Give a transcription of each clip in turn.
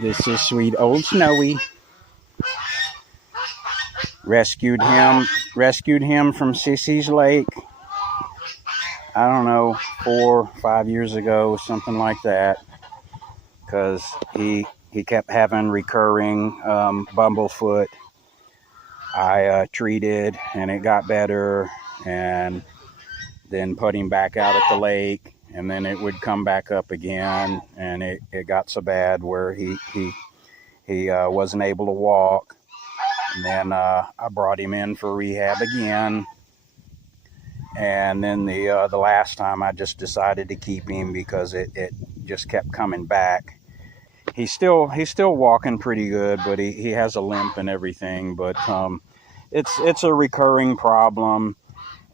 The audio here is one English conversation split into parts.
This is sweet old Snowy. Rescued him from Sissy's Lake. I don't know, 4 or 5 years ago, something like that, because he kept having recurring bumblefoot. I treated, and it got better, and then put him back out at the lake, and then it would come back up again, and it got so bad where he wasn't able to walk. And then I brought him in for rehab again. And then the last time I just decided to keep him because it just kept coming back. He's still walking pretty good, but he has a limp and everything. But it's a recurring problem.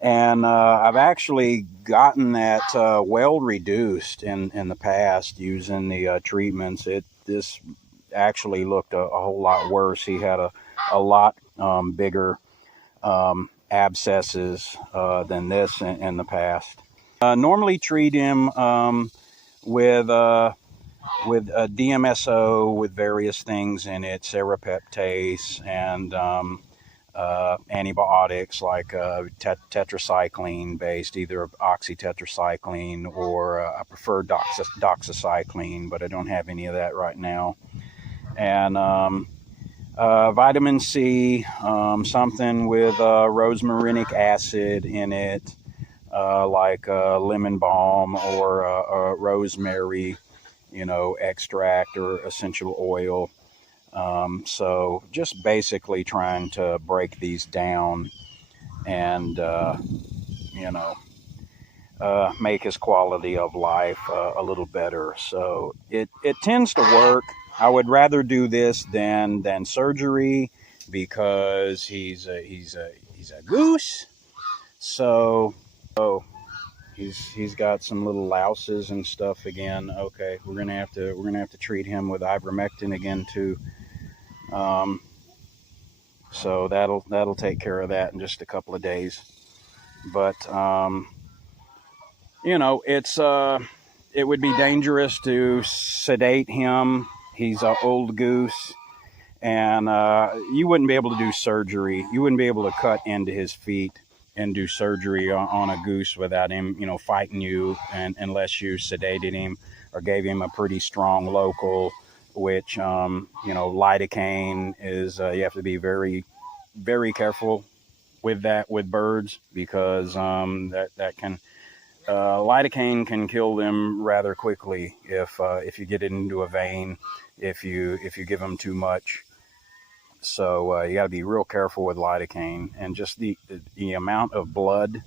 And I've actually gotten that well reduced in the past using the treatments. This actually looked a whole lot worse. He had a lot bigger abscesses than this in the past. Normally treat him with DMSO with various things in it, serapeptase and antibiotics like tetracycline based, either oxytetracycline or I prefer doxycycline, but I don't have any of that right now. And vitamin C, something with rosmarinic acid in it, like lemon balm or rosemary, extract or essential oil. So just basically trying to break these down and, make his quality of life a little better. So it tends to work. I would rather do this than surgery because he's a goose. So he's got some little louses and stuff again. Okay, we're gonna have to treat him with ivermectin again too. So that'll take care of that in just a couple of days. But it would be dangerous to sedate him. He's an old goose, and you wouldn't be able to do surgery. You wouldn't be able to cut into his feet and do surgery on a goose without him, fighting you, and unless you sedated him or gave him a pretty strong local, which, lidocaine is, you have to be very, very careful with that with birds because that can, lidocaine can kill them rather quickly if you get it into a vein, if you give them too much. So you got to be real careful with lidocaine and just the amount of blood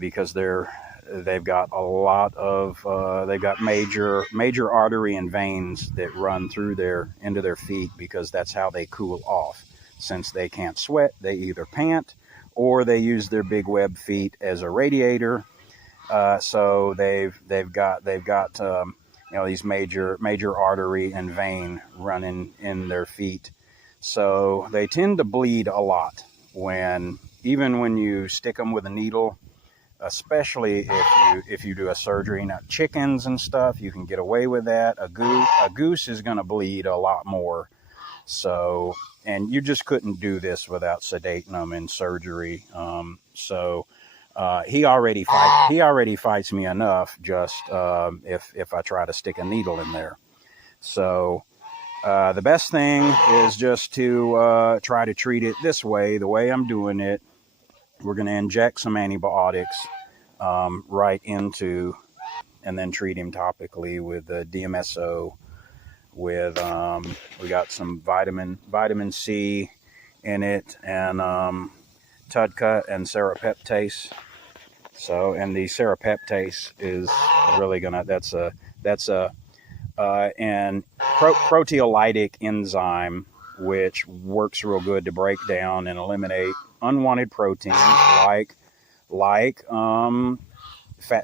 because they've got a lot of they've got major artery and veins that run through into their feet because that's how they cool off. Since they can't sweat, they either pant or they use their big web feet as a radiator. So they've got these major artery and vein running in their feet. So they tend to bleed a lot even when you stick them with a needle, especially if you do a surgery. Now, chickens and stuff, you can get away with that. A goose is going to bleed a lot more. So, and you just couldn't do this without sedating them in surgery. He already fights me enough just if I try to stick a needle in there. So the best thing is just to try to treat it this way, the way I'm doing it. We're going to inject some antibiotics right into, and then treat him topically with the DMSO. With we got some vitamin C in it, and TUDCA and serapeptase. So, and the serapeptase is really that's a proteolytic enzyme which works real good to break down and eliminate unwanted proteins like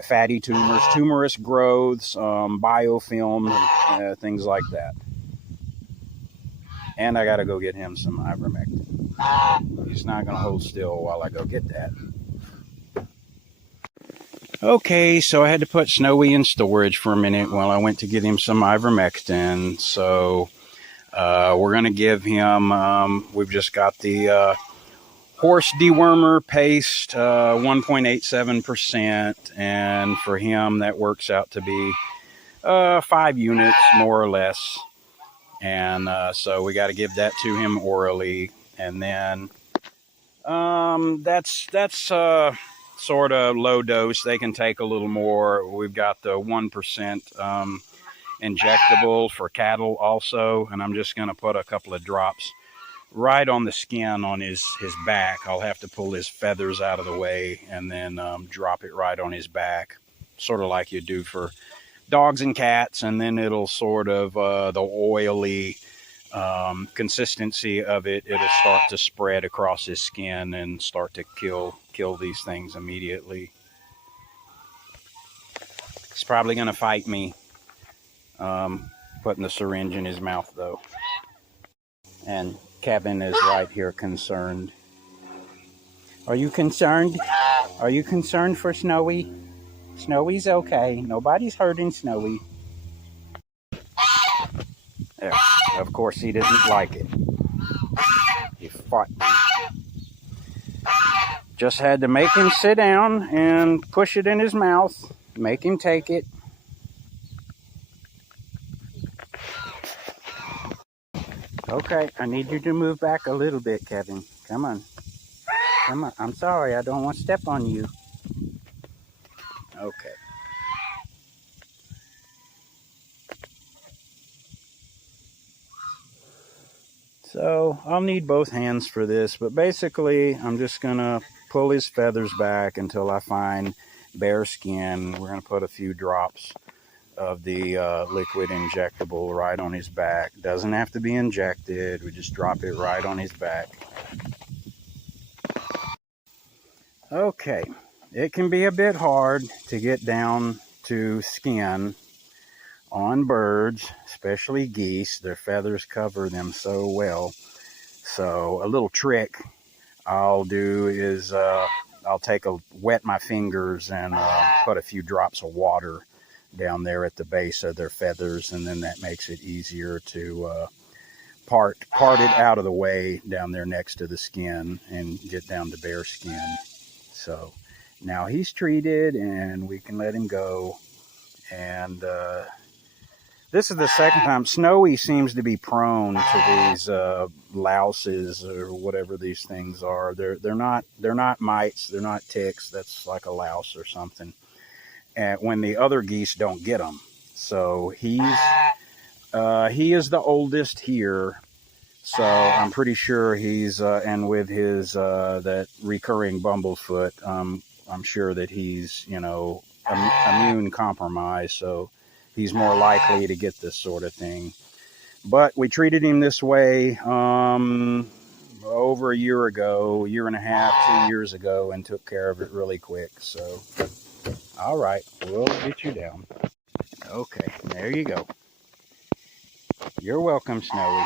fatty tumors, tumorous growths, biofilm, things like that. And I got to go get him some ivermectin. He's not going to hold still while I go get that. Okay, so I had to put Snowy in storage for a minute while I went to get him some ivermectin. So we're going to give him, we've just got the horse dewormer paste, 1.87%. And for him, that works out to be 5 units, more or less. And so we got to give that to him orally. And then that's sort of low dose. They can take a little more. We've got the 1% injectable for cattle also, and I'm just going to put a couple of drops right on the skin on his back. I'll have to pull his feathers out of the way and then drop it right on his back, sort of like you do for dogs and cats, and then it'll sort of the oily consistency of it'll start to spread across his skin and start to kill these things immediately. He's probably going to fight me putting the syringe in his mouth, though. And Kevin is right here concerned. Are you concerned? Are you concerned for Snowy? Snowy's okay. Nobody's hurting Snowy. There. Of course, he didn't like it. He fought me. Just had to make him sit down and push it in his mouth. Make him take it. Okay, I need you to move back a little bit, Kevin. Come on. Come on. I'm sorry, I don't want to step on you. Okay. So I'll need both hands for this, but basically I'm just going to pull his feathers back until I find bare skin. We're going to put a few drops of the liquid injectable right on his back. Doesn't have to be injected. We just drop it right on his back. Okay, it can be a bit hard to get down to skin on birds, especially geese. Their feathers cover them so well. So a little trick I'll do is I'll wet my fingers and put a few drops of water down there at the base of their feathers, and then that makes it easier to part it out of the way down there next to the skin and get down to bare skin. So now he's treated and we can let him go. And this is the second time. Snowy seems to be prone to these louses or whatever these things are. They're not mites. They're not ticks. That's like a louse or something. And when the other geese don't get them, so he is the oldest here. So I'm pretty sure he's and with his that recurring bumblefoot, I'm sure that he's immune compromised. So he's more likely to get this sort of thing. But we treated him this way over a year and a half, 2 years ago, and took care of it really quick. So, all right, we'll get you down. Okay, there you go. You're welcome, Snowy.